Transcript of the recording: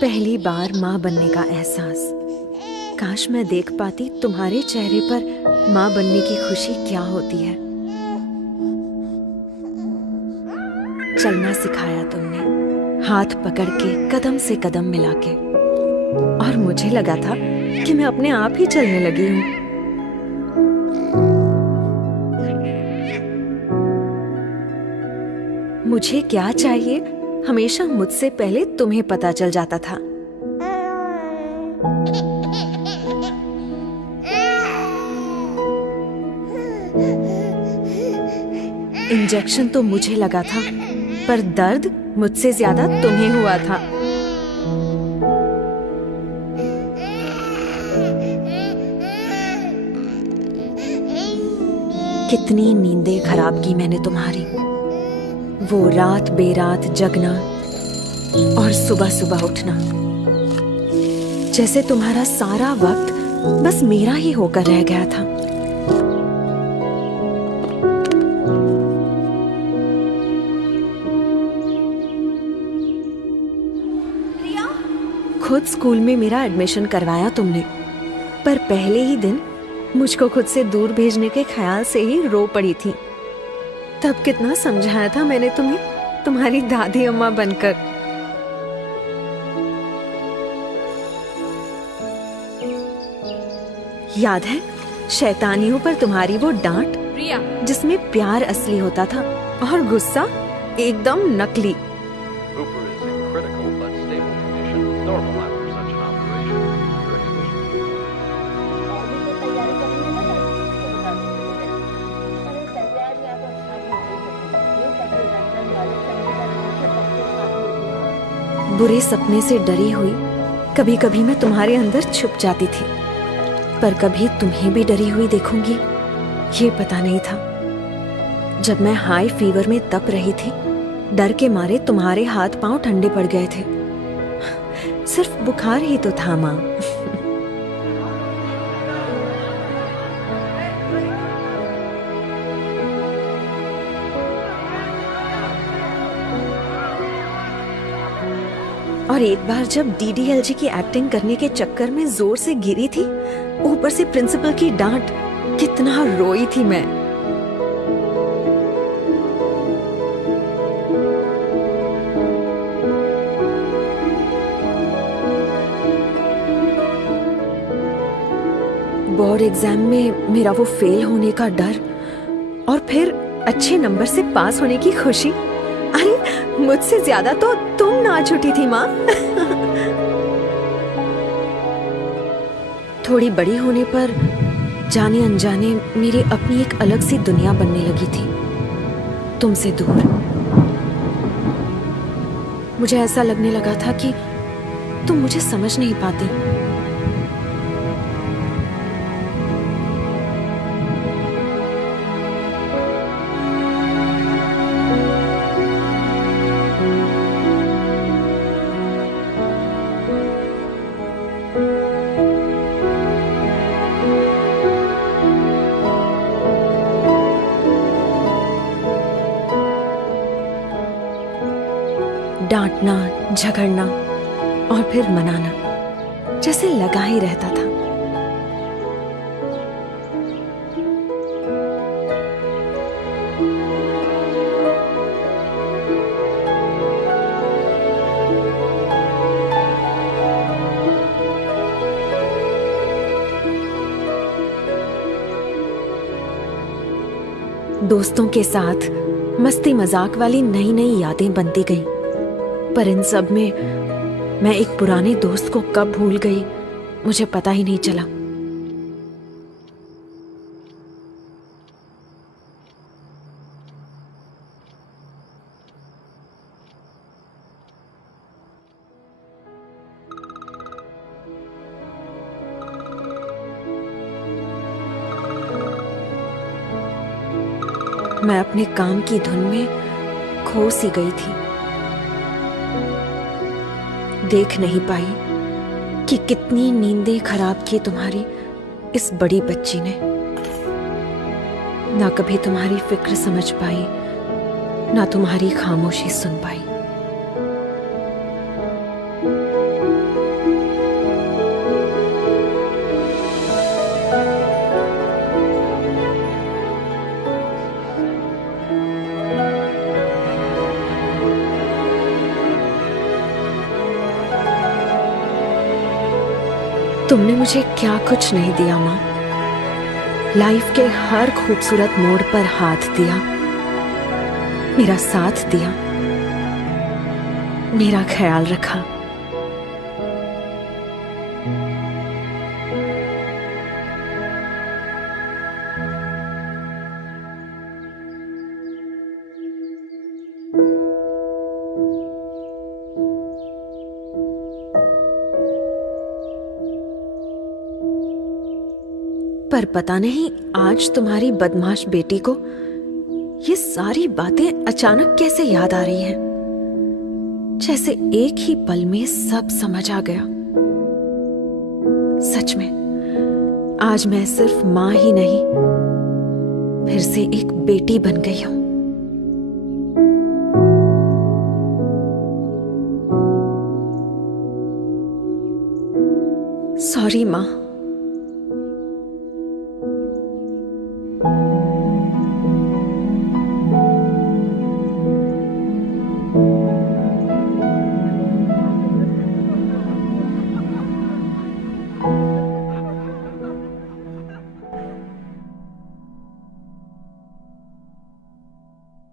पहली बार माँ बनने का एहसास। काश मैं देख पाती तुम्हारे चेहरे पर माँ बनने की खुशी क्या होती है। चलना सिखाया तुमने, हाथ पकड़ के कदम से कदम मिला के, और मुझे लगा था कि मैं अपने आप ही चलने लगी हूँ। मुझे क्या चाहिए हमेशा मुझसे पहले तुम्हें पता चल जाता था। इंजेक्शन तो मुझे लगा था, पर दर्द मुझसे ज्यादा तुम्हें हुआ था। कितनी नींदें खराब की मैंने तुम्हारी, वो रात बेरात जगना और सुबह सुबह उठना, जैसे तुम्हारा सारा वक्त बस मेरा ही होकर रह गया था। खुद स्कूल में मेरा एडमिशन करवाया तुमने, पर पहले ही दिन मुझको खुद से दूर भेजने के ख्याल से ही रो पड़ी थी। तब कितना समझाया था मैंने तुम्हें, तुम्हारी दादी अम्मा बनकर। याद है शैतानियों पर तुम्हारी वो डांट, जिसमें प्यार असली होता था और गुस्सा एकदम नकली। बुरे सपने से डरी हुई कभी कभी मैं तुम्हारे अंदर छुप जाती थी, पर कभी तुम्हें भी डरी हुई देखूंगी ये पता नहीं था। जब मैं हाई फीवर में तप रही थी, डर के मारे तुम्हारे हाथ पांव ठंडे पड़ गए थे। सिर्फ बुखार ही तो था माँ। और एक बार जब डीडीएलजी की एक्टिंग करने के चक्कर में जोर से गिरी थी, ऊपर से प्रिंसिपल की डांट, कितना रोई थी मैं। बोर्ड एग्जाम में मेरा वो फेल होने का डर, और फिर अच्छे नंबर से पास होने की खुशी। अरे मुझसे ज्यादा तो तुम नाच उठी थी माँ। थोड़ी बड़ी होने पर जाने अनजाने मेरी अपनी एक अलग सी दुनिया बनने लगी थी, तुमसे दूर। मुझे ऐसा लगने लगा था कि तुम मुझे समझ नहीं पाती। डांटना, झगड़ना और फिर मनाना जैसे लगा ही रहता था। दोस्तों के साथ मस्ती मजाक वाली नई नई यादें बनती गईं, पर इन सब में मैं एक पुराने दोस्त को कब भूल गई मुझे पता ही नहीं चला। मैं अपने काम की धुन में खो सी गई थी। देख नहीं पाई कि कितनी नींदें खराब की तुम्हारी इस बड़ी बच्ची ने। ना कभी तुम्हारी फिक्र समझ पाई, ना तुम्हारी खामोशी सुन पाई। तुमने मुझे क्या कुछ नहीं दिया माँ। लाइफ के हर खूबसूरत मोड़ पर हाथ दिया, मेरा साथ दिया, मेरा ख्याल रखा। पर पता नहीं आज तुम्हारी बदमाश बेटी को ये सारी बातें अचानक कैसे याद आ रही हैं, जैसे एक ही पल में सब समझ आ गया। सच में आज मैं सिर्फ मां ही नहीं, फिर से एक बेटी बन गई हूं। सॉरी मां।